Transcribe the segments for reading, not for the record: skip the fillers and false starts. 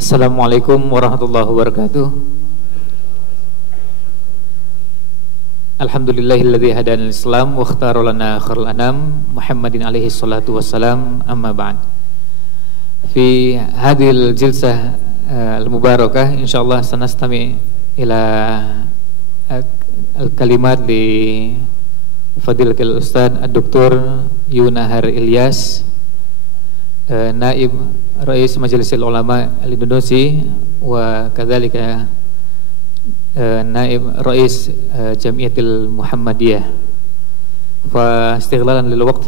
Assalamualaikum warahmatullahi wabarakatuh. Alhamdulillahilladzi hadana lil-Islam wa ikhtara lana khairul anam Muhammadin alaihi salatu wassalam, amma ba'd. Fi hadhil jilsah al-mubarakah insyaallah sanastami ila al-kalimat li fadilatul ustaz ad-doktor Yunahar Ilyas, naib Rais Majelis Ulama Al-Indonesia wa kadzalika naib Rais Jamiatul Muhammadiyah. Fa istighlalan lil waqt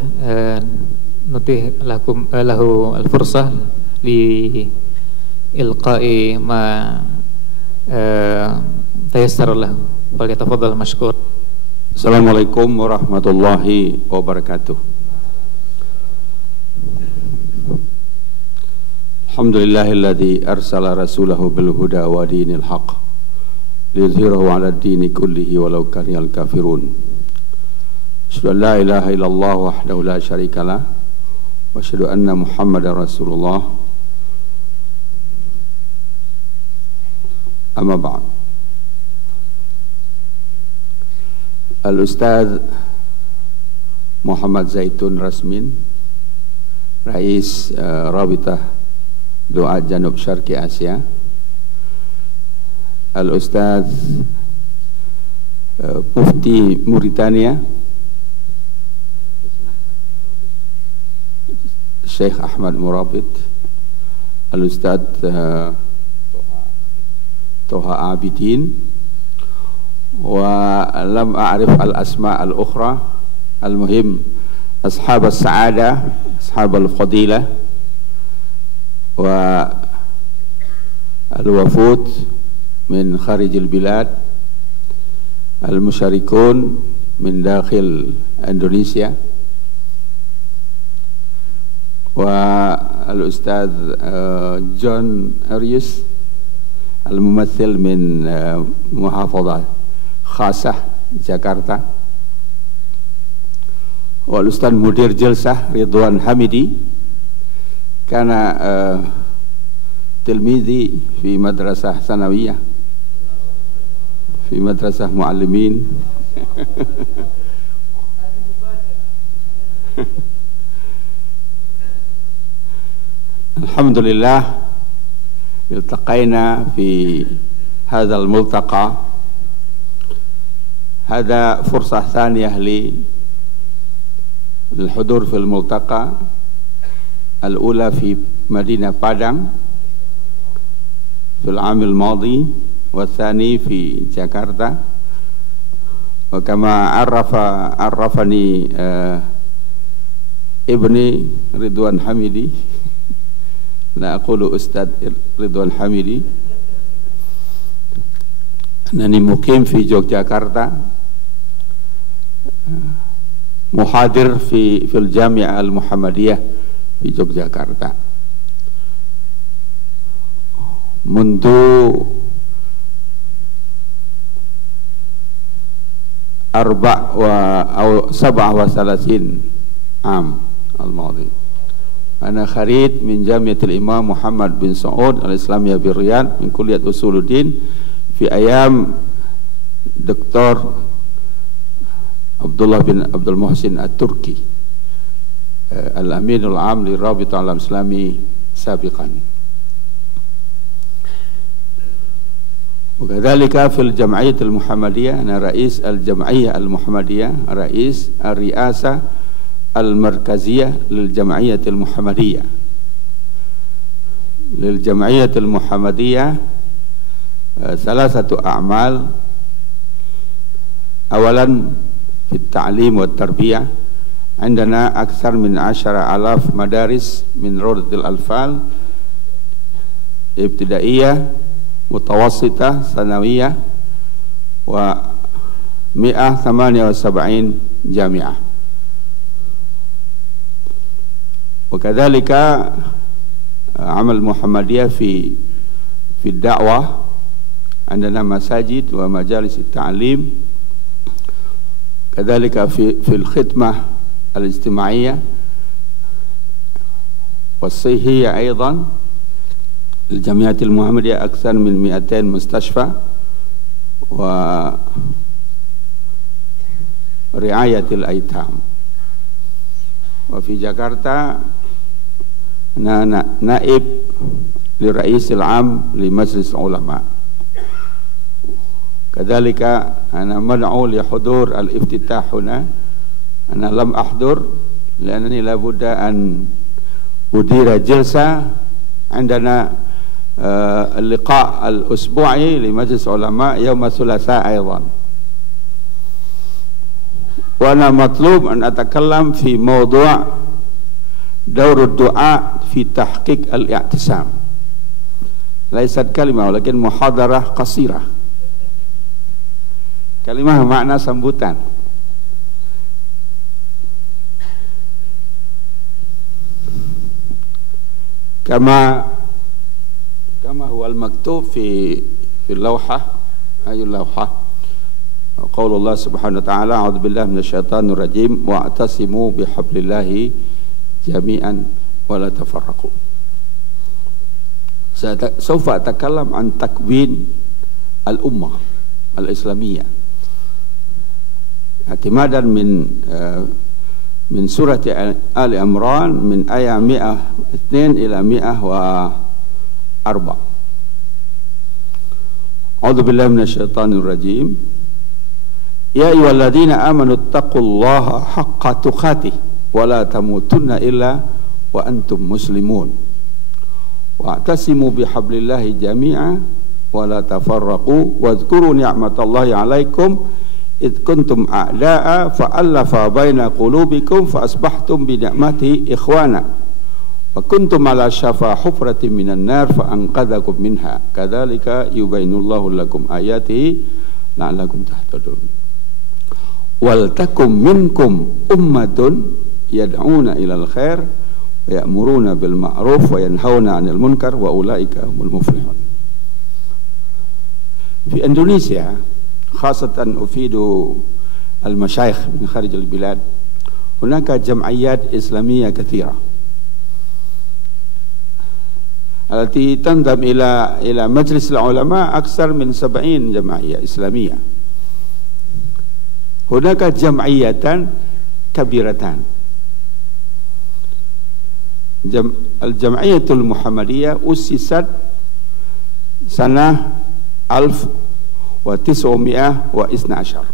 nutih lahu al-fursah li ilqa'i ma tayassara lahu. Falyatafaddal mashkur. Assalamualaikum warahmatullahi wabarakatuh. Alhamdulillahilladzi arsala rasulahu bil huda wa dinil haq liyuzhirahu 'ala ad-dini kullihi walau karihal kafirun. Asyhadu an la ilaha illallah wahdahu la syarikalah wa asyhadu anna Muhammadar Rasulullah. Amma ba'd. Al-Ustaz Muhammad Zaitun Rasmin, Rais Rabitah Doa Janub Syarqi Asia, Al-Ustaz Mufti Mauritania Syekh Ahmad Murabit, Al-Ustaz Toha Abidin, wa lam a'rif al-asma' al-ukhra, al-muhim ashab as-sa'adah, ashab al-fadilah wa al-wafud min kharijil bilad, al-musharikun min dakhil Indonesia, wa al-ustaz John Arius al-mumathil min muhafadhah khasah Jakarta, wa al-ustaz mudir jilsah Ridwan Hamidi kana tilmidhi fi madrasah sanawiyah, fi madrasah muallimin. Alhamdulillah iltaqaina fi hadzal multaqa. Hada fursah thaniyah li lil-hudur fil multaqa al-ula fi Madinah Padang fil 'am al-madi wa tsani fi Jakarta. Wa kama arrafani ibni Ridwan Hamidi, la aqulu Ustaz Ridwan Hamidi, anani muqim fi Yogyakarta, muhadir fil Jami'ah Al-Muhammadiyah di Yogyakarta. Mundu 37 am al-madi. Ana kharid min Jamiatul Imam Muhammad bin Saud al-Islamiyah bi Riyadh min Kulliyat Usuluddin fi ayam Dr. Abdullah bin Abdul Muhsin At-Turki, Al-Aminul Am li Rabita Alam Islami sabiqan. Wa kadzalika fil Jam'iyyah Al-Muhammadiyah, ana rais Al-Jam'iyyah Al-Muhammadiyah, rais Ar-Ri'asah Al-Markaziyah lil Jam'iyyah Al-Muhammadiyah. Lil Jam'iyyah Al-Muhammadiyah thalathatu a'mal. Awalan fi at-ta'lim wa at-tarbiyah. عندنا أكثر من 10,000 مدارس من روضة الأطفال ابتدائية متوسطة ثانوية و 178 جامعة. وكذلك عمل محمدية في الدعوة. عندنا مساجد ومجالس التعليم، كذلك في الخدمة الاجتماعية والصحية أيضا. الجمعية المحمدية أكثر من 200 مستشفى ورعاية الأيتام. وفي جاكرتا أنا نائب للرئيس العام لمجلس العلماء. كذلك أنا مدعو لحضور الافتتاح هنا. أنا لم أحضر لأنني لابد أن أدير جلسة. عندنا اللقاء الأسبوعي لمجلس العلماء يوم الثلاثاء أيضا، وأنا مطلوب أن أتكلم في موضوع دور الدعاء في تحقيق الاعتصام. ليست كلمة ولكن محاضرة قصيرة. كلمة makna sambutan. كما هو المكتوب في اللوحة، أي اللوحة، قول الله سبحانه وتعالى: أعوذ بالله من الشيطان الرجيم واعتصموا بحبل الله جميعا ولا تفرقوا. سوف أتكلم عن تكوين الأمة الإسلامية اعتمادا من سورة آل عمران من آية 102 إلى 104. أعوذ بالله من الشيطان الرجيم. يا أيها الذين آمنوا اتقوا الله حق تقاته ولا تموتن إلا وأنتم مسلمون واعتصموا بحبل الله جميعا ولا تفرقوا واذكروا نعمة الله عليكم إذ كنتم أعداء فألف بين قلوبكم فأصبحتم بنعمته إخوانا وكنتم على شفا حفرة من النار فأنقذكم منها كذلك يبين الله لكم آياته لعلكم تهتدون ولتكن منكم أمة يدعون إلى الخير ويأمرون بالمعروف وينهون عن المنكر وأولئك هم المفلحون. في إندونيسيا خاصة أفيد المشايخ من خارج البلاد، هناك جمعيات إسلامية كثيرة التي تنضم إلى مجلس العلماء أكثر من 70 جمعية إسلامية. هناك جمعيتان كبيرتان، الجمعية المحمدية أسست سنة 1912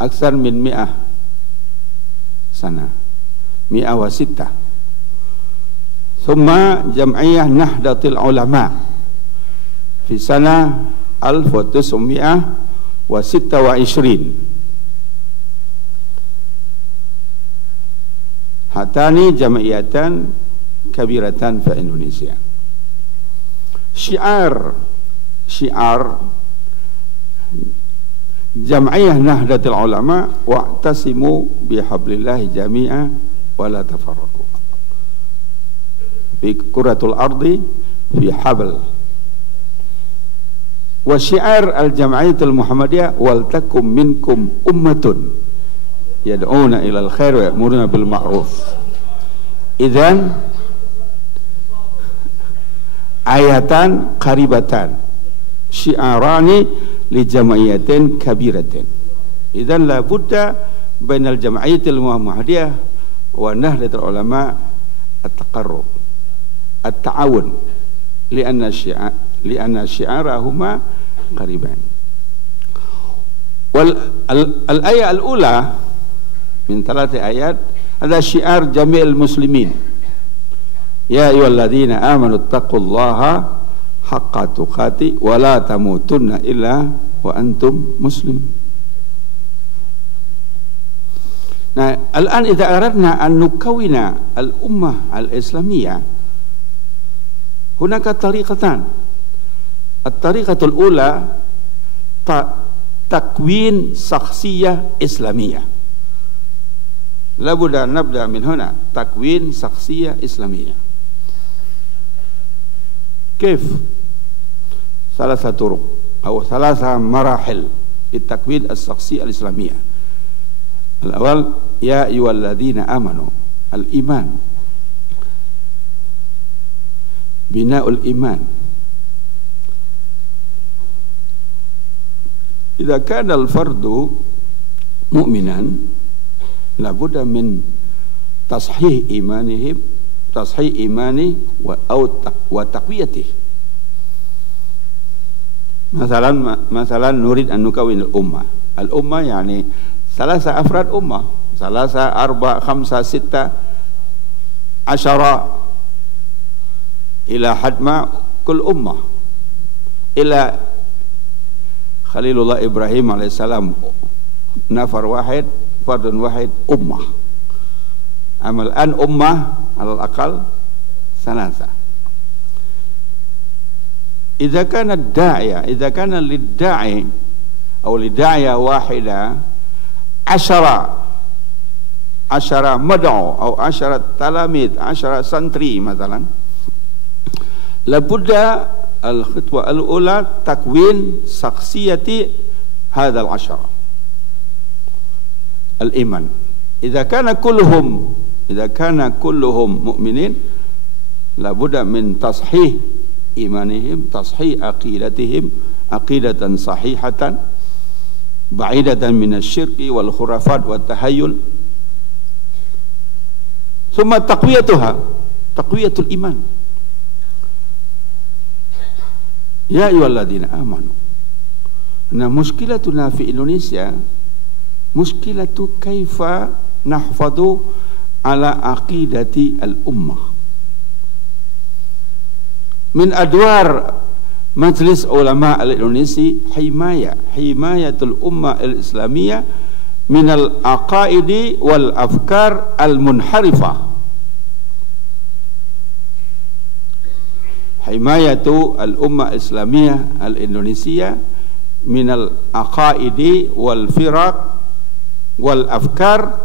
أكثر من 100 سنة 106. ثم جمعية نهضة العلماء في سنة 1926. هاتان جمعيتان كبيرتان في إندونيسيا. شعار جمعية نهضة العلماء واعتصموا بحبل الله جميعا ولا تفرقوا. في كرة الأرض في حبل. وشعار الجمعية المحمدية ولتكن منكم أمة يدعون إلى الخير ويأمرون بالمعروف. إذن آياتان قريبتان شعاران لجمعيتين كبيرتين. إذن لابد بين الجمعية المحمدية ونهضة العلماء التقرب التعاون لأن شعارهما قريبان. والآية الأولى من 3 آيات هذا شعار جميع المسلمين. يا أيها الذين آمنوا اتقوا الله حق تقاته ولا تموتن إلا وأنتم مسلمون. Nah, الآن إذا أردنا أن نكون الأمة الإسلامية هناك طريقتان. الطريقة الأولى تكوين شخصية إسلامية. لابد أن نبدأ من هنا، تكوين شخصية إسلامية. كيف؟ 3 طرق أو 3 مراحل لتكوين الشخصية الإسلامية. الأول يا أيها الذين آمنوا، الإيمان. bina'ul iman. Idza kana al-fardu mu'minan la budda min tashih imanihim, tashih imani wa taqwiyatih. Masalan nurid an nukawin al-ummah. Al-ummah yani salasa afrad ummah, salasa, arba, khamsa, sitta, asyara ila hadma kul ummah ila Khalilullah Ibrahim alaihissalam nafar wahid, fardun wahid, ummah. Amal an ummah alal aqal sanasa. Idza kana ad-da'iya, idza kana lid-da'i aw lid-da'iya wahida 10 mad'u aw 10 talamid, 10 santri مثلا, labudda al-khutwa al-ula takwin shakhsiyati hadha al-10 al-iman. Idza kana kulluhum mu'minin labudda min tashih imanihim, tashih aqidatihim aqidatan sahihatan ba'idatan minasyirki wal khurafat wat tahayyul. Thumma taqwiyatul iman. Ya ayyuhalladzina amanu. Nah, muskilatuna fi Indonesia muskilatu kaifa nahfadu ala aqidati al-ummah. Min adwar Majlis Ulama al-Indonesia himayatul ummah al-islamiyah min al-aqaidi wal afkar al-munharifah. Himayatu al-ummah islamiyah al-Indonesia min al-aqaidi wal firaq wal afkar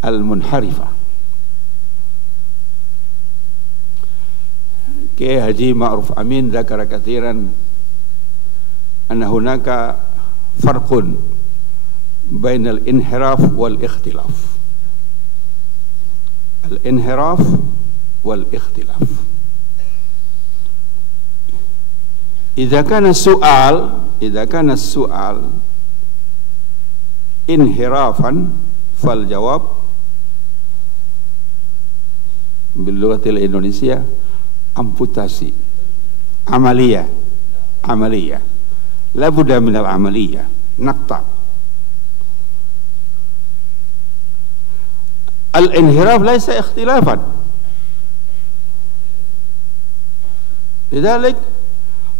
al-munharifah. Kiai Haji Ma'ruf Amin dzakara katsiran anna hunaka farqun bainal inhiraf wal ikhtilaf. Al-inhiraf wal ikhtilaf. Idza kana su'al inhirafan fal jawab bil lughatil Indonesia amputasi, amaliyah, la budda min al amaliyah, naqta. Al inhiraf laysa ikhtilafan, lidhalik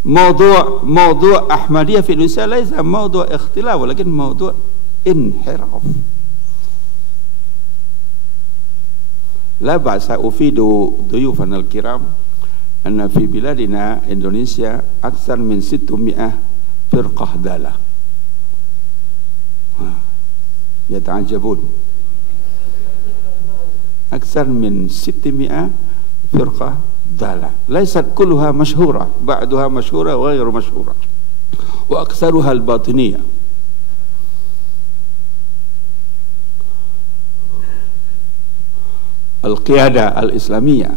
موضوع أحمدية في Indonesia ليس موضوع اختلاف ولكن موضوع انحراف. لا بأس أفيد ضيوفنا الكرام أن في بلادنا إندونيسيا أكثر من 600 فرقة ضالة. يتعجبون، أكثر من 600 فرقة ضالة ليست كلها مشهورة، بعضها مشهورة وغير مشهورة، وأكثرها الباطنية. القيادة الإسلامية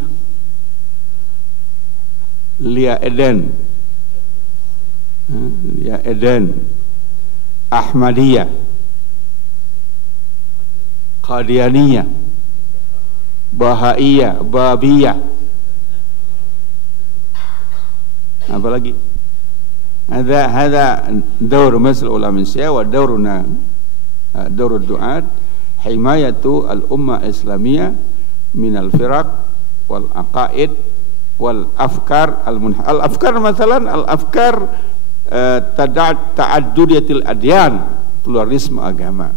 Lia Eden, Ahmadiyah, Qadianiyah, Bahaiyah, Babiyah, apa lagi? Ada daur masal ulama Indonesia wa dauruna daur du'at himayatu al-ummah islamiyah min al-firaq wal aqaid wal afkar al-afkar masalan al-afkar ta'addudiyatil adyan, pluralisme agama,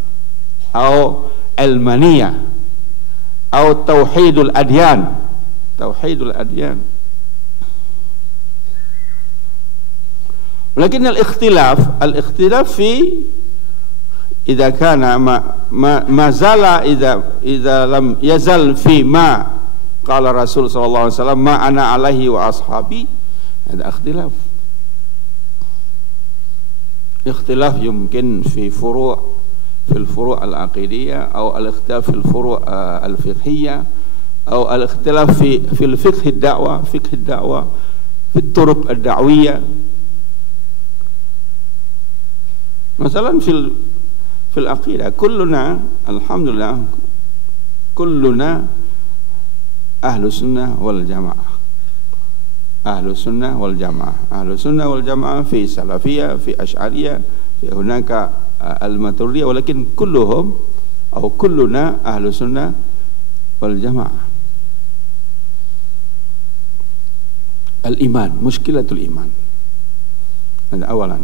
atau ilmaniyah, atau tauhidul adyan, Lakin al-ikhtilaf fi idza kana ma zala idza lam yazal fi ma qala Rasul sallallahu alaihi wasallam ma ana alaihi wa ashabi, ada ikhtilaf yumkin fi furu' al-aqidiyah atau al-ikhtilaf fi al-furu' al-fiqhiyah atau al-ikhtilaf fi fiqh ad-da'wah, fi turuq ad-da'wiyah. Masalan fil aqidah, kulluna alhamdulillah kulluna ahlu sunnah wal jamaah. Ahlu sunnah wal jamaah. Ahlu sunnah wal jamaah fi salafiyah, fi asy'ariyah, fi hunaka al-maturidiyah, walakin kulluhum atau kulluna ahlu sunnah wal jamaah. Al-iman, muskilatul iman. Ada awalan.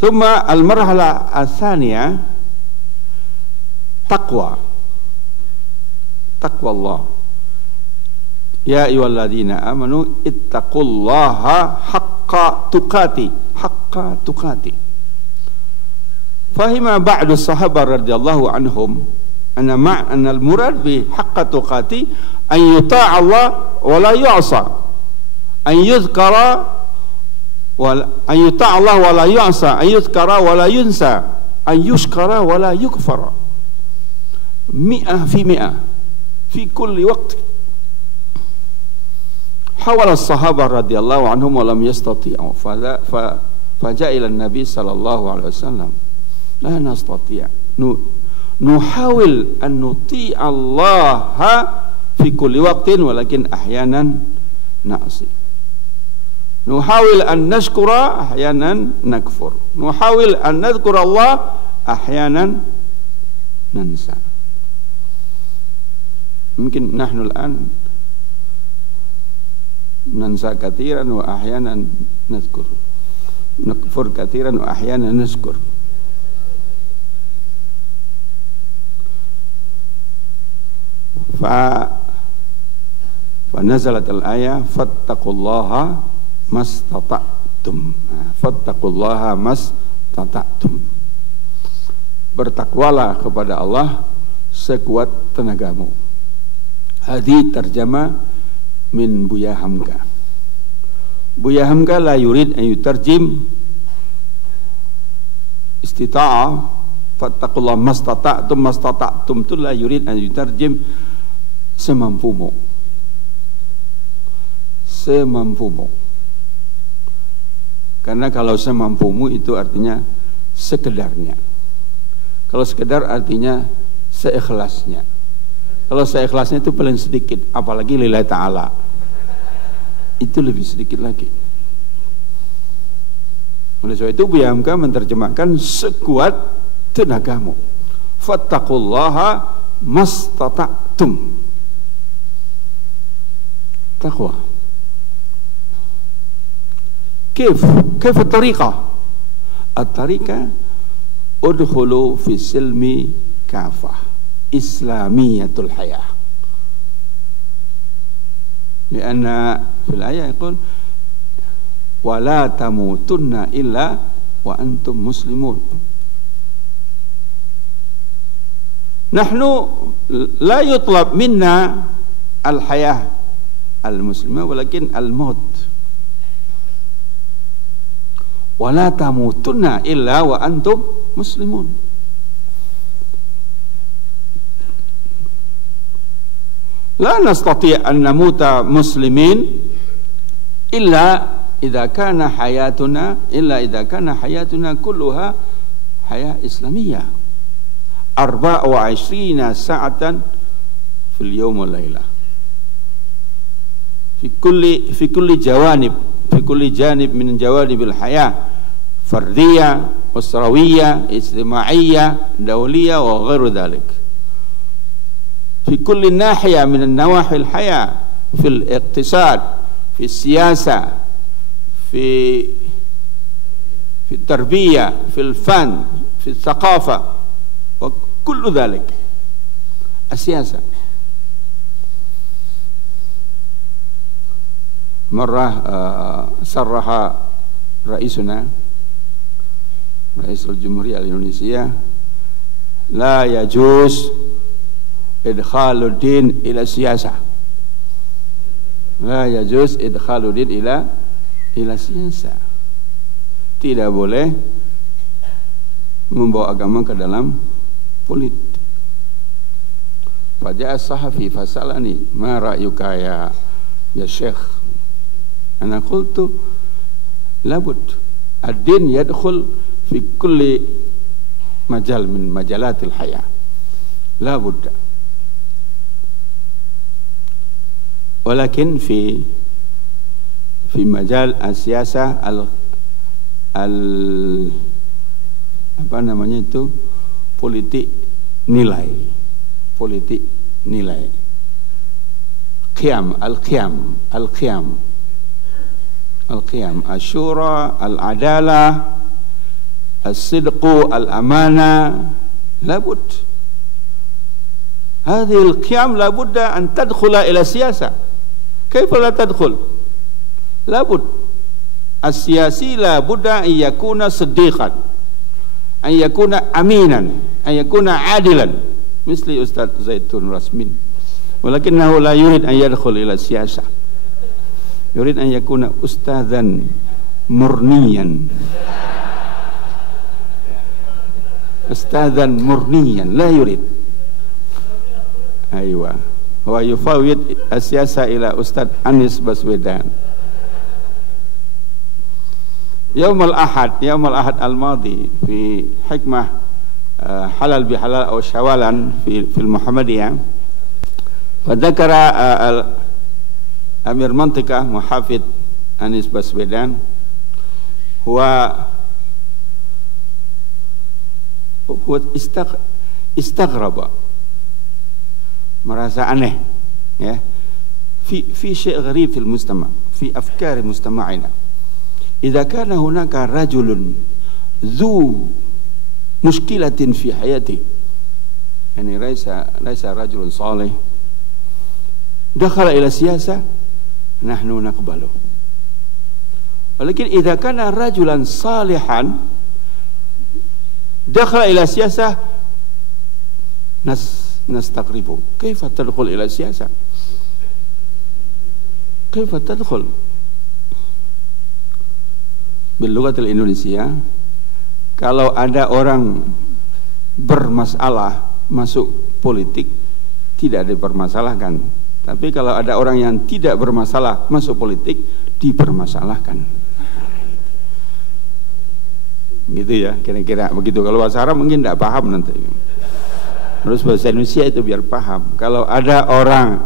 Thumma al-marhala ats-tsaniyah taqwa. Taqwa Allah. Ya ayyuhalladzina amanu ittaqullaha haqqa tuqati. Fahima ba'du sahabat radhiyallahu anhum anna al-murad bi haqqa tuqati an yuta'a Allah wa la yu'sa, an yuzkara an yuta'a Allah wa la yu'sa, an yuzkara wa la yunsa, an yushkara wa la yukfara. Mi'ah fi mi'ah fi kulli waqt. Hawala as-sahabah radhiyallahu anhum wa lam yastati'u faja'a ila an-nabi sallallahu alaihi wasallam, la nastati', nuhawil an nuti'a Allah fi kulli waqtin walakin ahyanan na'si. Nuhawil an nashkura ahyanan nakfur. Nuhawil an nadhkura Allah ahyanan nansa. Mungkin nahnu al-an nansa katiran wa ahyanan nadhkur. Nakfur katiran wa ahyanan nashkur. Nazalat al-ayah fattaqullaha mastata'tum. Fattaqullaha mastata'tum. Bertakwalah kepada Allah sekuat tenagamu. Hadi terjemah min Buya Hamka. Buya Hamka la yurid an yutarjim istita'ah. Fattaqullaha mastata'tum tu la yurid an yutarjim semampumu. Karena kalau semampumu itu artinya sekedarnya. Kalau sekedar artinya seikhlasnya. Kalau seikhlasnya itu paling sedikit, apalagi lillahi ta'ala, itu lebih sedikit lagi. Oleh sebab itu Buya Hamka menerjemahkan sekuat tenagamu. Fattaqullaha mastata'tum. Taqwa. كيف الطريقة؟ الطريقة ادخلوا في السلم كافة، إسلامية الحياة. لأن في الآية يقول ولا تموتن إلا وأنتم مسلمون. نحن لا يطلب منا الحياة المسلمة ولكن الموت. ولا تموتن إلا وأنتم مسلمون. لا نستطيع أن نموت مسلمين إلا إذا كان حياتنا كلها حياة إسلامية 24 ساعة في اليوم والليلة في كل جانب من جوانب الحياة، فردية، أسروية، اجتماعية، دولية وغير ذلك. في كل ناحية من النواحي الحياة، في الاقتصاد، في السياسة، في التربية، في الفن، في الثقافة، وكل ذلك. السياسة مرة صرح رئيسنا رئيس الجمهورية الإندونيسية لا يجوز إدخال الدين إلى السياسة. لا يجوز إدخال الدين إلى السياسة. Tidak boleh membawa agama ke dalam politik. Faja'a as-sahafi fasalani ma ra'yuka ya syekh. Ana qultu labud ad-din yadkhul fi kulli majal min majalatil hayah. Labud. Walakin fi majal as-siyasah apa namanya itu, politik nilai, qiyam, al-qiyam, asyura, al-adalah, as-sidqu, al-amana, labud. هذه القيم لابد أن تدخل إلى السياسة. كيف لا تدخل؟ لابد السياسي لابد أن يكون صديقا، أن يكون أمينا، أن يكون عادلا مثل أستاذ زيتون رسمين، ولكنه لا يريد أن يدخل إلى السياسة، يريد أن يكون أستاذا مرنيا، أستاذا مرنيا لا يريد. أيوة، هو يفوض السياسة إلى أستاذ أنيس بسويدان. يوم الأحد الماضي في حكمة حلال بحلال أو شوالا في المحمدية، فذكر أمير منطقة محافظ أنيس بسويدان هو استغرب، merasa aneh, ya, في شيء غريب في المجتمع، في أفكار مجتمعنا. إذا كان هناك رجل ذو مشكلة في حياته، يعني ليس رجل صالح، دخل إلى السياسة نحن نقبله. ولكن إذا كان رجلا صالحا دخل إلى السياسة نستغربه. كيف تدخل إلى السياسة؟ كيف تدخل؟ باللغة الإندونيسية, kalau ada orang bermasalah masuk politik tidak dipermasalahkan, tapi kalau ada orang yang tidak bermasalah masuk politik dipermasalahkan. Gitu ya, kira-kira begitu. Kalau bahasa Arab mungkin tidak paham nanti. Terus bahasa Indonesia itu biar paham. Kalau ada orang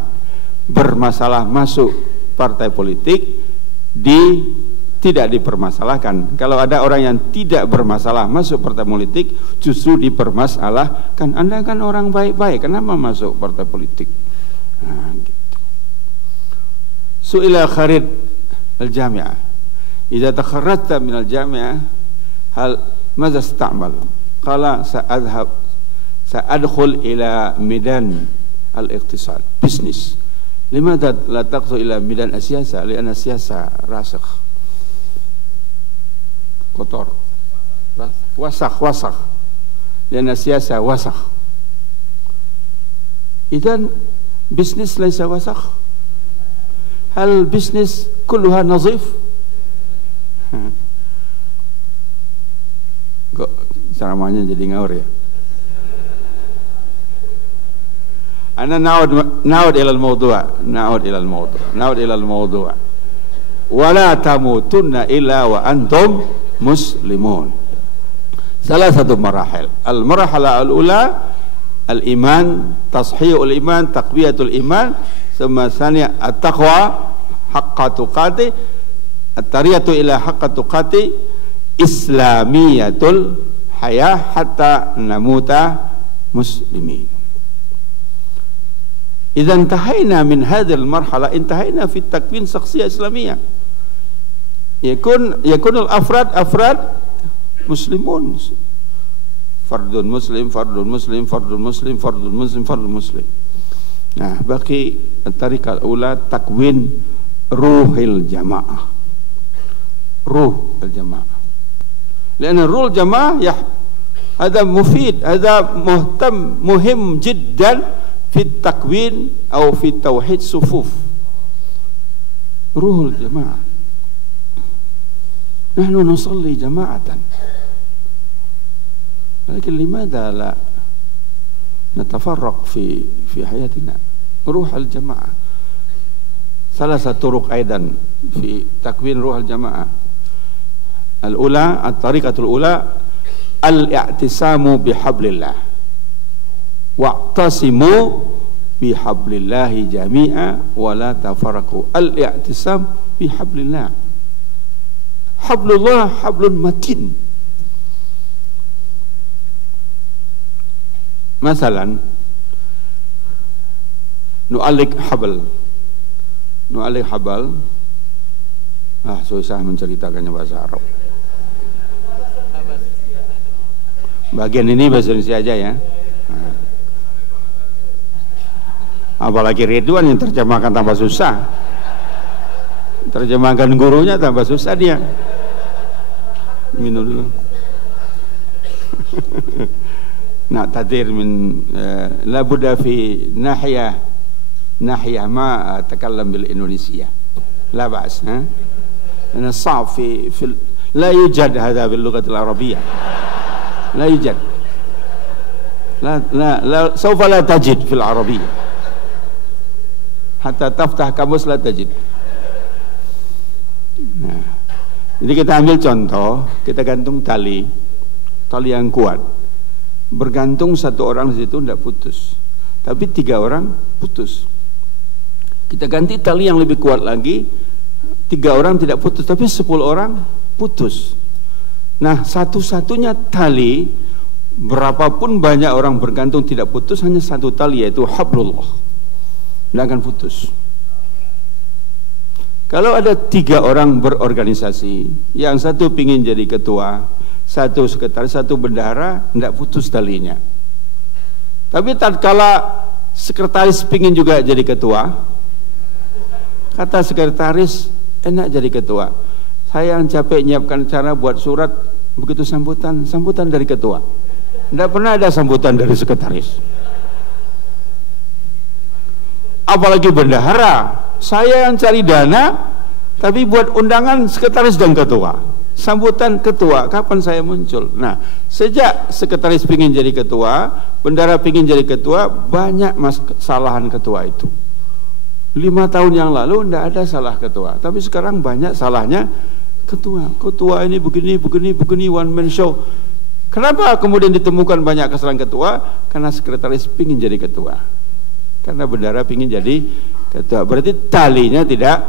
bermasalah masuk partai politik tidak dipermasalahkan. Kalau ada orang yang tidak bermasalah masuk partai politik justru dipermasalahkan. Anda kan orang baik-baik, kenapa masuk partai politik? Nah, gitu. Su'ila kharid al-jami'ah, idza takharrajta min al-jami'ah hal madza ista'mal? Qala سأدخل إلى ميدان الاقتصاد business. لماذا لا تدخل إلى ميدان السياسة؟ لأن السياسة راسخ kotor, wasakh. لأن السياسة وسخ. إذن business ليس وسخ. هل business كلها نظيف؟ Kok ceramahnya jadi ngawur ya? أنا نعود إلى الموضوع ولا تموتن إلا وأنتم مسلمون. ثلاثة مراحل. المرحلة الأولى الإيمان، تصحيح الإيمان، تقوية الإيمان. ثم الثانية التقوى حق تقاته، الطريقة إلى حق تقاته إسلامية الحياة حتى نموت مسلمين. إذا انتهينا من هذه المرحلة انتهينا في التكوين شخصية إسلامية. يكون الأفراد أفراد مسلمون، فرد مسلم، فرد مسلم، فرد مسلم، فرد مسلم، فرد مسلم. Nah, bagi الطريقة الأولى تكوين روح الجماعة، روح الجماعة. لأن روح الجماعة هذا مفيد، هذا مهم جدا في التكوين أو في توحيد صفوف روح الجماعة. نحن نصلي جماعة، لكن لماذا لا natafarraq fi hayatina. Ruh al-jamaah. Salah satu turuq aidan fi takwin ruh al-jamaah. Al-ula, at-tariqatul ula al-i'tisamu bihablillah. Wa'tasimu bihablillahi jami'a wa la tafarraqu. Al-i'tisam bihablillah. Hablullah hablun matin. Masalan, nu'alik habal. Susah menceritakannya bahasa Arab. Bagian ini bahasa Indonesia aja ya. Apalagi Ridwan yang terjemahkan tambah susah. Terjemahkan gurunya tambah susah dia. Minum dulu. نعتذر من لابد في ناحية ما أتكلم بالإندونيسية لا بأس لأن صعب في لا يوجد هذا باللغة العربية لا يوجد لا سوف لا تجد في العربية حتى تفتح kamus لا تجد. Jadi kita ambil contoh, kita gantung tali yang kuat. Bergantung satu orang di situ tidak putus, tapi 3 orang putus. Kita ganti tali yang lebih kuat lagi, 3 orang tidak putus, tapi 10 orang putus. Nah, satu-satunya tali, berapapun banyak orang bergantung tidak putus, hanya satu tali, yaitu hablullah, tidak akan putus. Kalau ada 3 orang berorganisasi, yang satu pingin jadi ketua, satu sekretaris, satu bendahara, tidak putus talinya. Tapi tatkala sekretaris pingin juga jadi ketua, kata sekretaris, enak jadi ketua, saya yang capek nyiapkan cara buat surat, begitu sambutan dari ketua, tidak pernah ada sambutan dari sekretaris. Apalagi bendahara, saya yang cari dana, tapi buat undangan sekretaris dan ketua, sambutan ketua, kapan saya muncul? Nah, sejak sekretaris pingin jadi ketua, bendahara pingin jadi ketua, banyak kesalahan ketua itu. 5 tahun yang lalu tidak ada salah ketua, tapi sekarang banyak salahnya ketua. Ketua ini begini, one man show. Kenapa kemudian ditemukan banyak kesalahan ketua? Karena sekretaris pingin jadi ketua, karena bendahara pingin jadi ketua. Berarti talinya tidak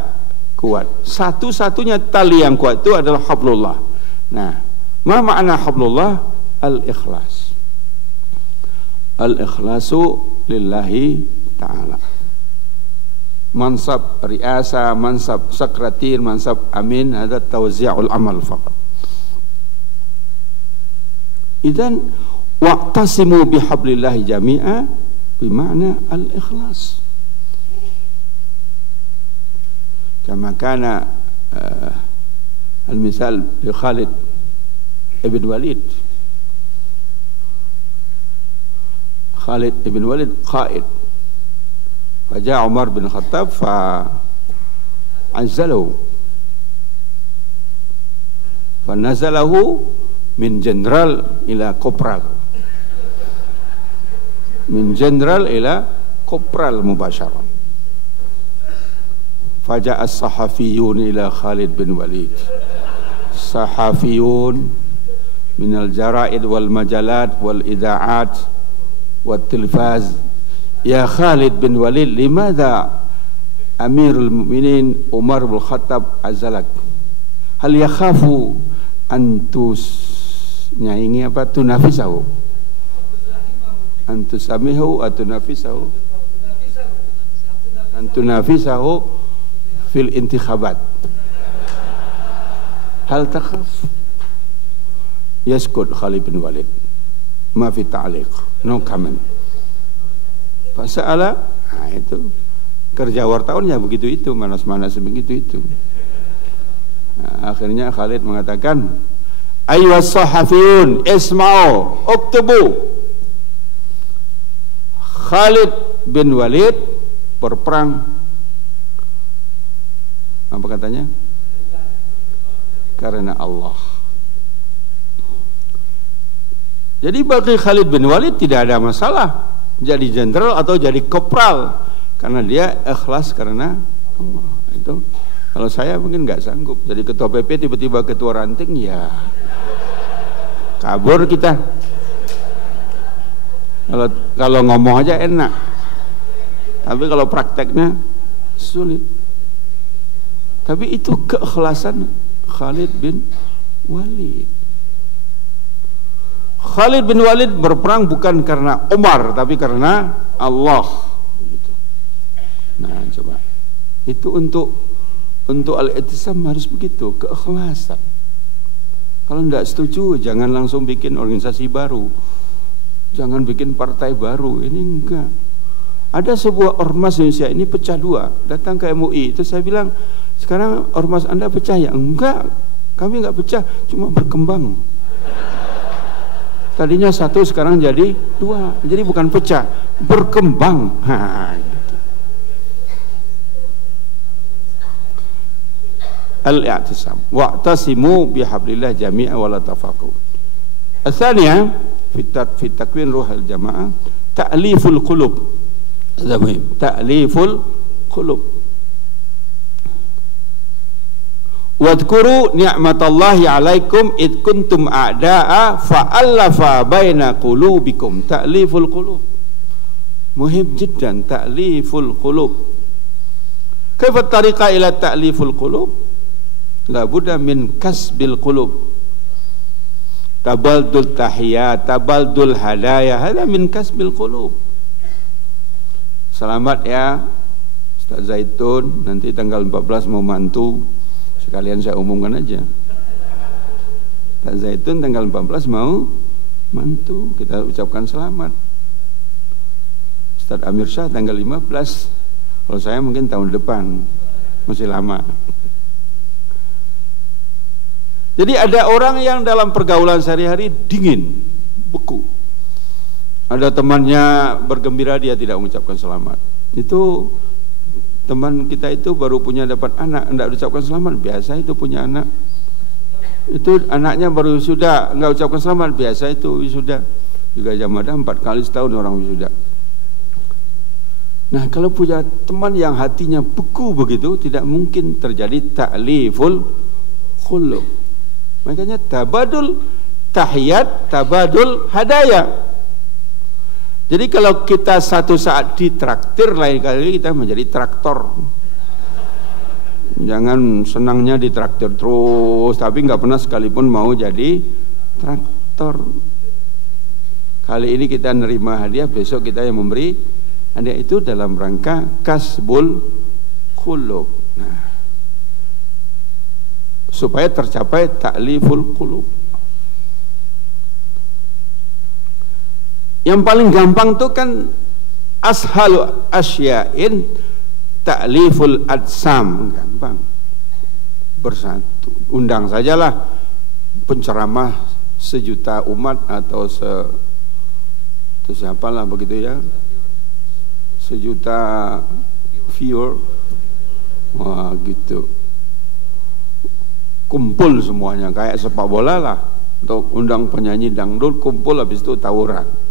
kuat. Satu-satunya tali yang kuat itu adalah hablullah. Nah, ma makna hablullah? Al-ikhlas. Al-ikhlasu lillahi ta'ala. Mansab riasa, mansab sekretir, mansab amin, ada tawzi'ul amal faqat. Idzan wa'tasimu bihablillahi jami'a bima'na al-ikhlas. Kama kana al-misal li Khalid ibn Walid. Khalid ibn Walid qaid. Faja'a Umar bin Khattab fa'azzalahu. Fanazalahu min jenderal ila kopral. Min jenderal ila kopral mubasyarah. Faja'a as-sahafiyun ila Khalid bin Walid. Sahafiyun minal jaraid wal majalat wal ida'at wal tilfaz. Ya Khalid bin Walid, limadha Amirul Mu'minin Umar bin Khattab azalak? Hal yakhafu antus nyaingi apa? Tunafisahu, antusamihu atunafisahu, antunafisahu fil intikhabat. Hal takhaf? Yaskut Khalid bin Walid, ma fi ta'liq, no comment. Fasa'ala, nah itu kerja wartawannya begitu itu, manas-manas begitu itu. Nah, akhirnya Khalid mengatakan, ayyuhas sahafiyun isma'u uktubu. Khalid bin Walid berperang, apa katanya? Karena Allah. Jadi bagi Khalid bin Walid tidak ada masalah jadi jenderal atau jadi kopral, karena dia ikhlas karena Allah. Itu kalau saya mungkin nggak sanggup jadi ketua PP tiba-tiba ketua ranting, ya kabur kita. Kalau ngomong aja enak, tapi kalau prakteknya sulit. Tapi itu keikhlasan Khalid bin Walid. Khalid bin Walid berperang bukan karena Umar, tapi karena Allah. Nah, coba itu untuk al-i'tisam harus begitu, keikhlasan. Kalau tidak setuju, jangan langsung bikin organisasi baru, jangan bikin partai baru. Ini enggak. Ada sebuah ormas Indonesia ini pecah dua, datang ke MUI. Itu saya bilang, sekarang ormas Anda pecah ya? Enggak, kami enggak pecah, cuma berkembang. Tadinya satu, sekarang jadi dua. Jadi bukan pecah, berkembang. Gitu. Al-i'tisam wa'tasimu bihablillah jami'a wa la tafaqu. Asalnya fi takwin ruhul jamaah ta'liful qulub. Ta'liful qulub. Wadhkuru ni'matallahi 'alaikum id kuntum a'da'a fa'alafa baina qulubikum. Ta'liful qulub muhim jiddan. Ta'liful qulub. Kaifa tariqa ila ta'liful qulub? La budda min kasbil qulub. Tabaldul tahiyat, tabaldul hadaya, hada min kasbil qulub. Selamat ya Ustaz Zaitun, nanti tanggal 14 mau mantu. Sekalian saya umumkan aja, Ustaz Zaitun tanggal 14 mau mantu, kita ucapkan selamat. Ustaz Amir Syah tanggal 15, kalau saya mungkin tahun depan, masih lama. Jadi ada orang yang dalam pergaulan sehari-hari dingin, beku. Ada temannya bergembira, dia tidak mengucapkan selamat. Itu teman kita itu baru punya dapat anak, enggak ucapkan selamat, biasa itu punya anak. Itu anaknya baru wisuda, enggak ucapkan selamat, biasa itu wisuda. Juga Jamadah 4 kali setahun orang wisuda. Nah, kalau punya teman yang hatinya beku begitu, tidak mungkin terjadi ta'liful qulub. Makanya tabadul tahiyat, tabadul hadaya. Jadi kalau kita satu saat ditraktir, lain kali kita menjadi traktor. Jangan senangnya ditraktir terus, tapi nggak pernah sekalipun mau jadi traktor. Kali ini kita nerima hadiah, besok kita yang memberi hadiah, itu dalam rangka kasbul qulub. Nah, supaya tercapai ta'liful qulub. Yang paling gampang tuh kan ashalu asya'in ta'liful adsam, gampang. Bersatu, undang sajalah penceramah 1 juta umat atau itu siapalah begitu ya, 1 juta viewer, wah gitu, kumpul semuanya kayak sepak bola lah, untuk undang penyanyi dangdut kumpul, habis itu tawuran.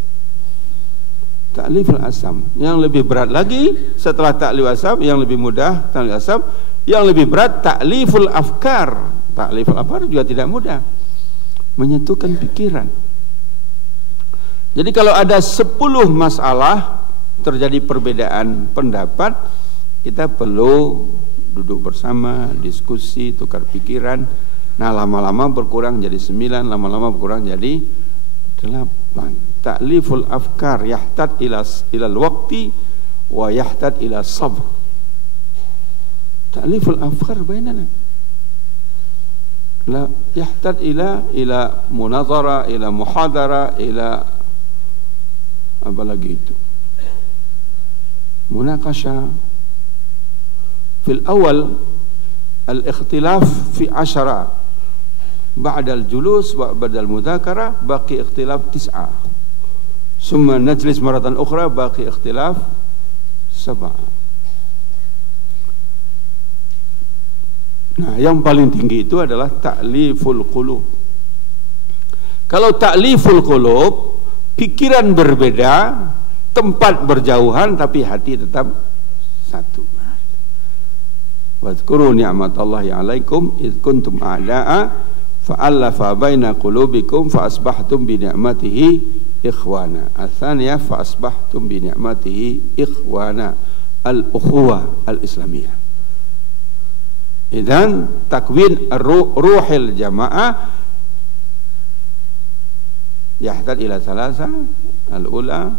Ta'liful asam. Yang lebih berat lagi setelah ta'liful asam, yang lebih mudah ta'liful asam, yang lebih berat ta'liful afkar. Ta'liful afkar juga tidak mudah, menyentuhkan pikiran. Jadi kalau ada 10 masalah terjadi perbedaan pendapat, kita perlu duduk bersama, diskusi, tukar pikiran. Nah, lama-lama berkurang jadi 9, lama-lama berkurang jadi 8. Ta'liful afkar yahtad ila al-waqti wa yahtad ila sabr. Ta'liful afkar bainana la yahtad ila munazara, ila muhadara, ila apa lagi itu, munaqasha. Fil awal al-ikhtilaf fi 10, ba'da al-julus wa ba'da al-mudhakara baqi ikhtilaf 9. Summa najlis maratan ukhra baqi ikhtilaf 7. Nah, yang paling tinggi itu adalah ta'liful qulub. Kalau ta'liful qulub, pikiran berbeda, tempat berjauhan tapi hati tetap satu. Wadhkuru ni'matallahi 'alaikum id kuntum a'da'a fa'alafa baina qulubikum fa asbahtum bi ni'matihi ikhwana. Ats-tsaniyah fa asbahtum bi ni'matihi ikhwana, al-ukhuwah al-islamiyah. Idzan takwin ruhil jamaah yahtaj ila thalatha. Al-ula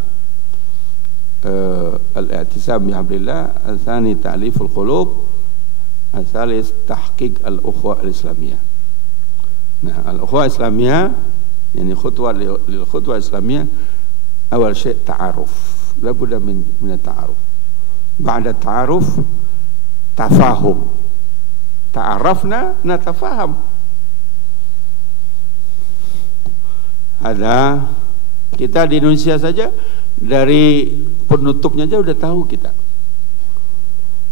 al-i'tisam bihablillah, al-tsani ta'liful qulub, al-tsalits tahqiq al-ukhuwah al-islamiyah. Nah, al-ukhuwah al-islamiyah yani khutwah lil khutwah al-islamiyah, awal syai' ta'aruf, la budda min at-ta'aruf. Ba'da ta'aruf tafahum, ta'arafna natafaham. Ada kita di Indonesia saja dari penutupnya aja udah tahu kita.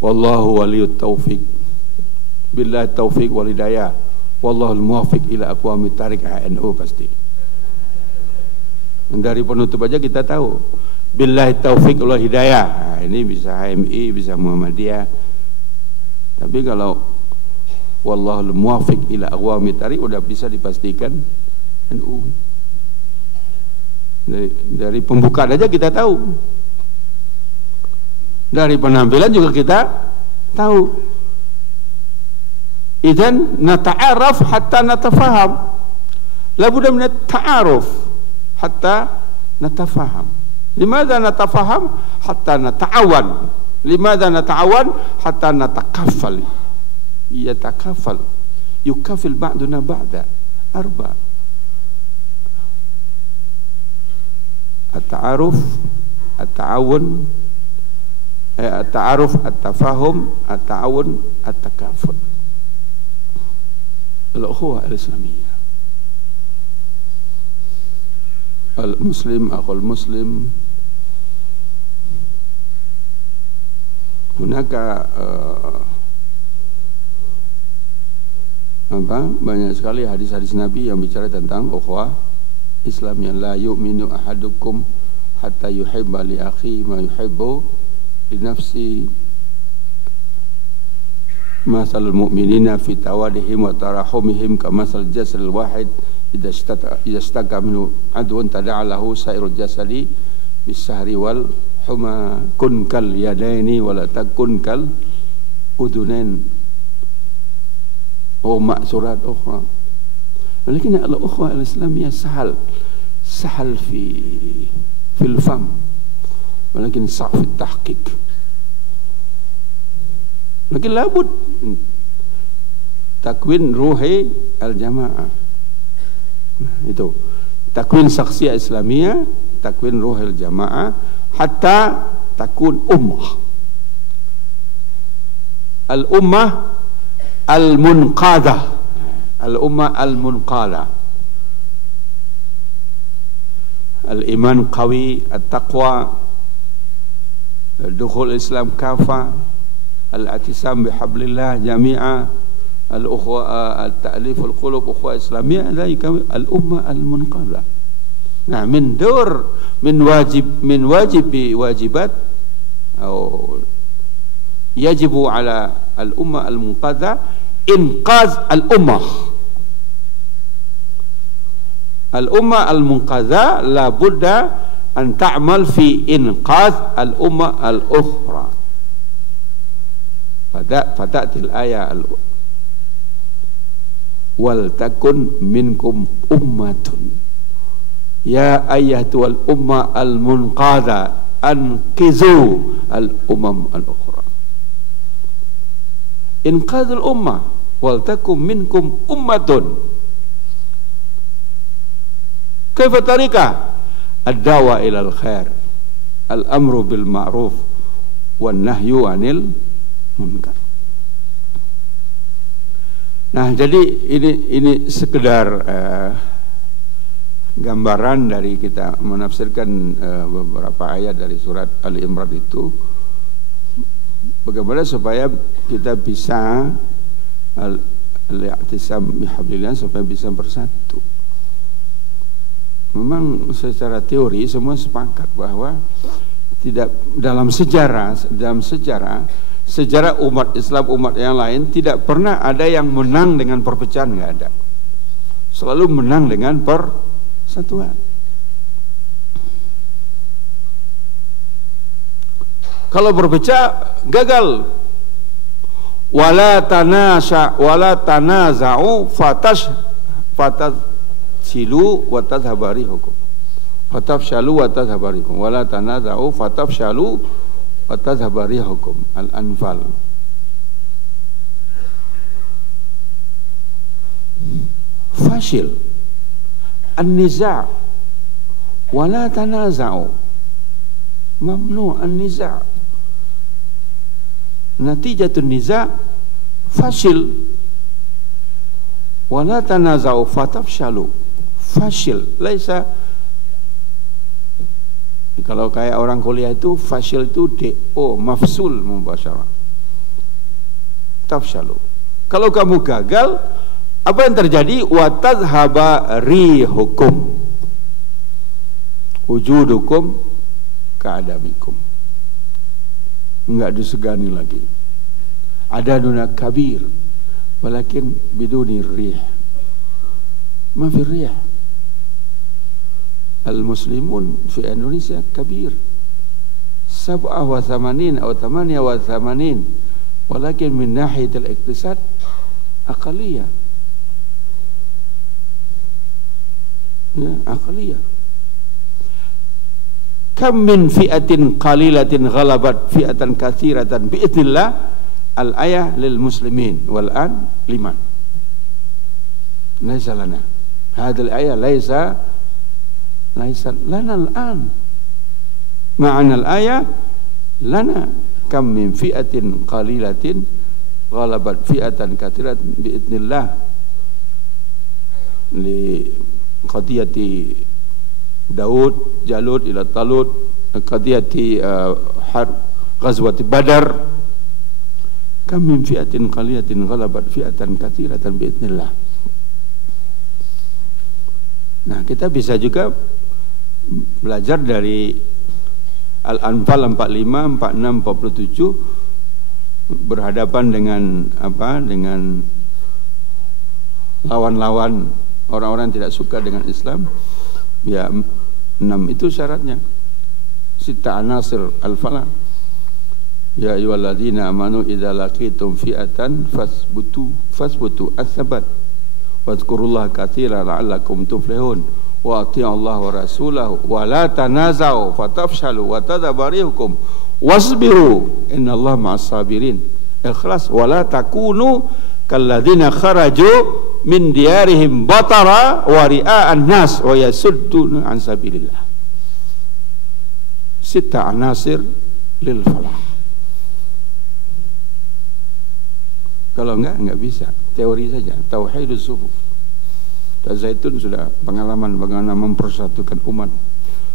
Wallahu waliyut taufiq, billahi taufiq wal hidayah, wallahul muwaffiq ila aqwamit thariq HNU pasti. Dari penutup aja kita tahu billahi taufiq wal hidayah. Nah, ini bisa HMI, bisa Muhammadiyah. Tapi kalau wallahul muwaffiq ila aqwamit thariq udah bisa dipastikan NU. Dari pembukaan aja kita tahu, dari penampilan juga kita tahu. Idzan nata'araf hatta natafaham, la budda min at-ta'aruf hatta natafaham. Limadza natafaham? Hatta nata'awan. Limadza nata'awan? Hatta natakaffal. Yatakaffal, yukaffil ba'duna ba'da. Arba' at-ta'aruf, at-ta'awun, at-ta'aruf, at-tafahum, at-ta'awun, at-takaful. Al-ukhuwah al-islamiyah. Al-muslim akhul muslim. Hunaka banyak sekali hadis-hadis Nabi yang bicara tentang ukhuwah Islam, yang la yu'minu ahadukum hatta yuhibba li akhi ma yuhibbu li nafsi. Masalul mu'minina fi tawadihim wa tarahumihim kamasal jasadil wahid idza istaka minhu adun tada'a lahu sairul jasadi bisahri wal huma. Kun kal yadaini wa la takun kal udunain. Oh, maksurat ukhra. Walakin al-ukhuwah al-islamiyah sahal fil fam, walakin sa'f fi tahqiq. Lakin labud takwin ruhi al-jamaah. Nah, itu takwin syakhsiyah islamiyah, takwin ruhi al-jamaah hatta takun ummah. Al-ummah al-munqadah, al-ummah al-munqadah. Al-iman qawi, at-taqwa, dukhul Islam kafa, al-i'tisam bihablillah jami'a, al-ukhuwah, al-ta'lif al-qulub, ukhuwah islamiyah, al-ummah al-munqadah. Nah, min wajibat atau yajibu ala al-ummah al-munqadah inqaz al-ummah. Al-ummah al-munqadha la budda an ta'mal fi inqadh al-ummah al-ukhra. Fata'til ayah wal takun minkum ummatun ya ayyatuhal ummah al-munqadha anqizu al-umam al-ukhra. Inqadh al-ummah wal takum minkum ummatun. Kaifa tariqah? Ad-da'wa ilal khair, al-amru bil ma'ruf wan nahyu 'anil munkar. Nah, jadi ini sekedar gambaran dari kita menafsirkan beberapa ayat dari surat Ali Imran itu, bagaimana supaya kita bisa al-i'tisam bihablillah, supaya bisa bersatu. Memang secara teori semua sepakat bahwa tidak dalam sejarah umat Islam, umat yang lain tidak pernah ada yang menang dengan perpecahan, nggak ada. Selalu menang dengan persatuan. Kalau berpecah gagal. Wala tanaza'u fatafshalu wa tadhhabu rihukum. Fatafshalu wa tadhhabu rihukum. Wala tanaza'u fatafshalu wa tadhhabu rihukum. Al-Anfal. Fashil. An-niza' wala tanaza'u. Mamnu an-niza'. Natijatun niza' fashil. Wala tanaza'u fatafshalu. Fashil. Laisa, kalau kayak orang kuliah itu fashil itu DO, mafsul mubasyarah. Tafshalu. Kalau kamu gagal, apa yang terjadi? Wa tadhhaba rihukum. Wujudukum ka'adamikum. Enggak disegani lagi. Ada duna kabir, walakin biduni rih. Ma fi rih. Al-muslimun fi Indonesia kabir. 87 atau 88, walakin min nahiyat al-iqtisad aqaliyah. Ya, aqaliyah. Kam min fi'atin qalilatin ghalabat fi'atan katsiratan bi'idznillah. Al-ayah lil muslimin wal an liman. Laisa lana. Hadhihi al-ayah laisa lana al-an. Ma'ana al-ayah lana. Kam min fi'atin qalilatin ghalabat fi'atan katsiratan bi'idznillah. Li qadiyati Daud, Jalut ila Talut, qadiyati ghazwati Badar. Kam min fi'atin qaliyatin ghalabat fi'atan katsiratan bi'idznillah. Nah, kita bisa juga belajar dari Al-Anfal 45, 46, 47 berhadapan dengan apa? Dengan lawan-lawan orang-orang yang tidak suka dengan Islam. Ya, 6 itu syaratnya. Sita anasir al-falah. Ya ayyuhalladzina amanu idza laqitum fi'atan fasbutu as-sabat. Wadhkurullaha katsiran la'allakum tuflihun. Wa atii'allaha wa rasulahu wa la tanaza'u fatafshalu wa tadhhabu rihukum wasbiru innallaha ma'as sabirin. Ikhlas. Wa la takunu kalladzina kharaju min diyarihim batara wa ria'an nas wa yasudduna an sabilillah. Sita anasir lil falah. Kalau enggak bisa. Teori saja. Tauhidus sufuf. Dan Zaitun sudah pengalaman bagaimana mempersatukan umat.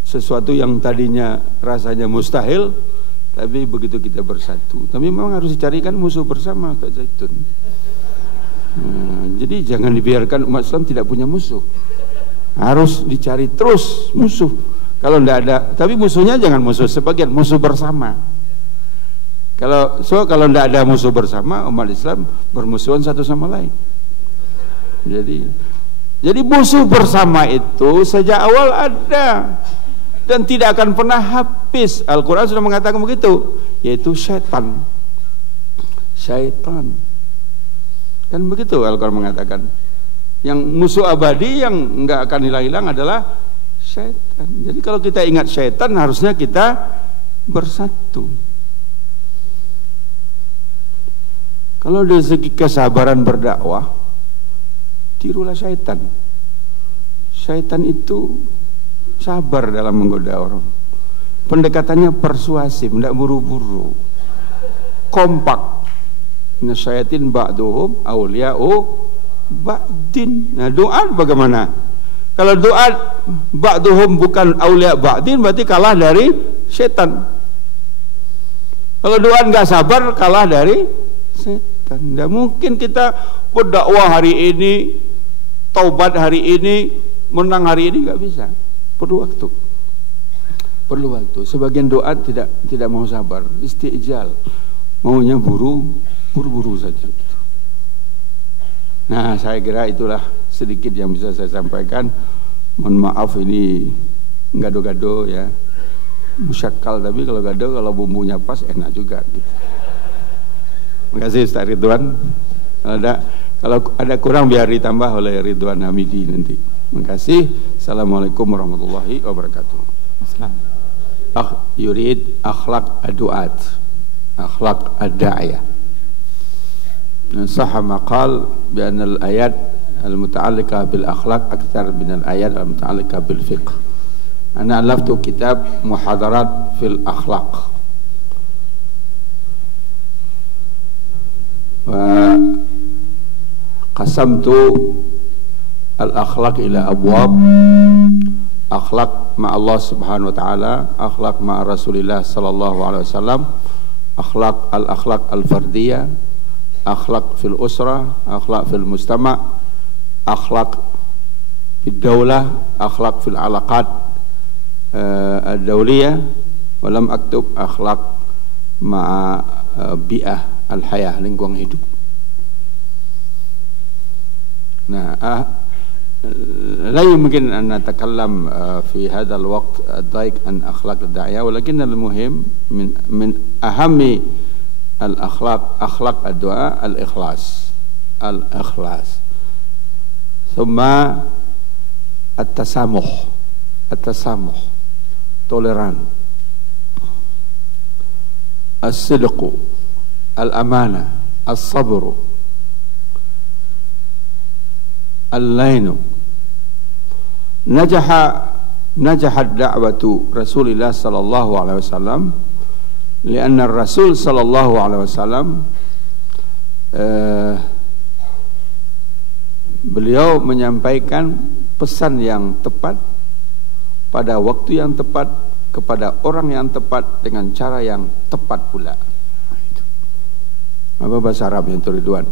Sesuatu yang tadinya rasanya mustahil, tapi begitu kita bersatu. Tapi memang harus dicarikan musuh bersama, Kak Zaitun. Jadi jangan dibiarkan umat Islam tidak punya musuh. Harus dicari terus musuh. Kalau tidak ada, tapi musuhnya jangan musuh sebagian, musuh bersama. Kalau tidak ada musuh bersama, umat Islam bermusuhan satu sama lain. Jadi musuh bersama itu sejak awal ada dan tidak akan pernah habis. Al-Quran sudah mengatakan begitu, yaitu syaitan. Syaitan. Kan begitu Al-Quran mengatakan. Yang musuh abadi yang enggak akan hilang-hilang adalah syaitan. Jadi kalau kita ingat syaitan, harusnya kita bersatu. Kalau dari segi kesabaran berdakwah, tirulah syaitan. Syaitan itu sabar dalam menggoda orang. Pendekatannya persuasif, tidak buru-buru. Kompak. Nah, syaitin ba'duhum awliya'u ba'din. Nah, doa bagaimana? Kalau doa ba'duhum bukan awliya' ba'din, berarti kalah dari syaitan. Kalau doa enggak sabar, kalah dari syaitan. Tidak mungkin kita berdakwah hari ini, taubat hari ini, menang hari ini, enggak bisa. Perlu waktu. Perlu waktu. Sebagian doa tidak mau sabar, istijal, maunya buru-buru saja. Nah, saya kira itulah sedikit yang bisa saya sampaikan. Mohon maaf ini gado-gado ya, musyakal, tapi kalau gado kalau bumbunya pas enak juga gitu. Terima kasih Ustaz Ridwan. Kalau ada kurang biar ditambah oleh Ridwan Hamidi nanti. Terima kasih. Assalamualaikum warahmatullahi wabarakatuh. Yurid akhlaq ad-du'at, akhlaq ad-da'iyah. Sahha maqal bi anna al-ayat al-muta'alliqah bil akhlaq akthar min al-ayat al-muta'alliqah bil fiqh. Ana alaftu kitab muhadarat fil akhlaq. Wa qasamtu al-akhlaq ila abwab. Akhlaq ma Allah subhanahu wa ta'ala, akhlaq ma Rasulillah sallallahu alaihi wasallam, akhlaq al-fardiyah, akhlaq fil usrah, akhlaq fil mujtama', akhlaq fil daulah, akhlaq fil alaqat ad-dawliyah, wa lam aktub akhlaq ma bi'ah al-hayah, lingkungan hidup. Nah, لا يمكن أن نتكلم في هذا الوقت الضيق عن أخلاق الداعية، ولكن المهم من أهم الأخلاق أخلاق الدعاء الإخلاص ثم التسامح toleran, الصدق، الأمانة، الصبر، اللين. نجحت دعوة رسول الله صلى الله عليه وسلم لأن الرسول صلى الله عليه وسلم beliau menyampaikan pesan yang tepat pada waktu yang tepat kepada orang yang tepat dengan cara yang tepat pula. Apa bahasa Arabnya itu Ridwan?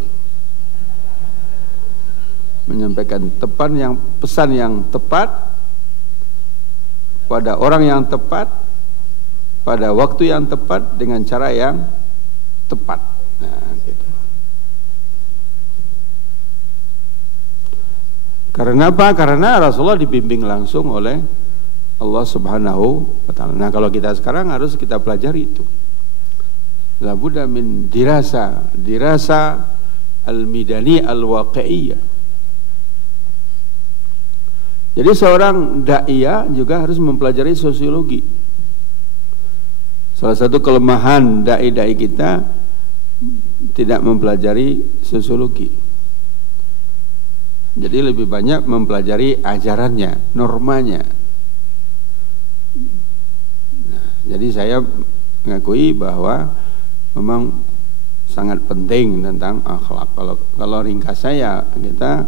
Menyampaikan pesan yang tepat pada orang yang tepat pada waktu yang tepat dengan cara yang tepat. Nah, gitu. Karena apa? Karena Rasulullah dibimbing langsung oleh Allah Subhanahu wa ta'ala. Nah, kalau kita sekarang harus kita pelajari itu. La budda min dirasa al-midani al-waqi'iyah. Jadi seorang da'iyah juga harus mempelajari sosiologi. Salah satu kelemahan da'i-da'i kita tidak mempelajari sosiologi. Jadi lebih banyak mempelajari ajarannya, normanya. Nah, jadi saya mengakui bahwa memang sangat penting tentang akhlak. Kalau ringkas saya, kita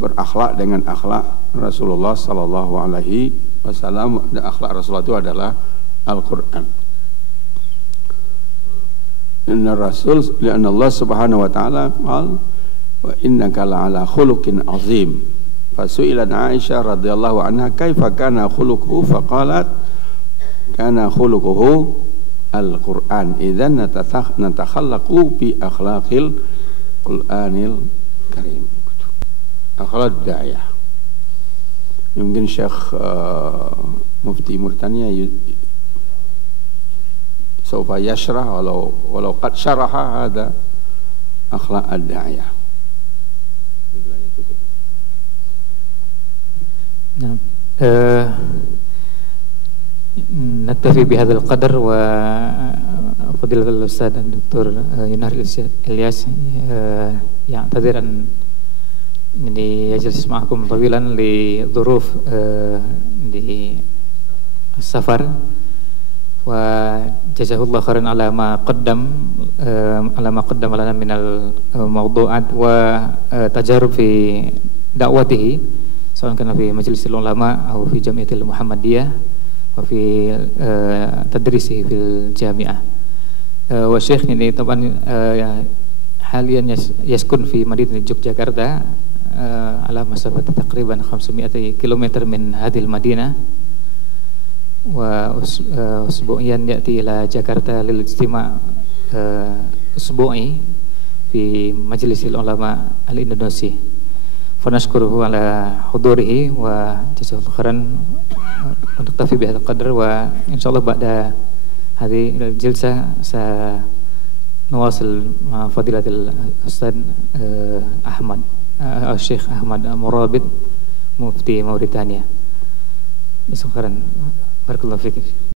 berakhlak dengan akhlak Rasulullah sallallahu alaihi wasallam. Dan akhlak Rasulullah itu adalah Al-Qur'an. Inna Rasul li'anna Allah subhanahu wa ta'ala qala wa innaka la'ala khuluqin azim. Fasu'ilat Aisyah radhiyallahu anha kaifa kana khuluquhu faqalat kana khuluquhu Al-Qur'an. Idzan natakhallaqu bi akhlaqil Qur'anil Karim. Akhlaq da'iyah. Mungkin Syekh Mufti Murtania saufa yashrah walau qad syaraha hada akhlaq ad-da'iyah. Nah, naktafi bihadzal qadar wa fadilatul Ustaz Dr. Yunar Ilyas ya'tadiran ini yajlis ma'akum tawilan li dhuruf di safar wa jazahullah khairan ala ma qaddam lana min al mawdu'at wa tajarub fi da'watihi sawan kana fi majlisil ulama aw fi jami'atil muhammadiyah wa fi tadrisihi fil jami'ah wa syekh ini taban halian yaskun fi Madinah Yogyakarta ala masafat taqriban 500 km min hadil Madinah وأسبوعيا يأتي إلى جاكرتا للاجتماع أسبوعي في مجلس العلماء الإندونيسي. فنشكره على حضوره وجزاه الله خيرا. ونكتفي بهذا القدر، وإن شاء الله بعد هذه الجلسة سنواصل مع فضيلة الأستاذ أحمد الشيخ أحمد مرابط مفتي موريتانيا. جزاكم خيرا. بارك الله فيك.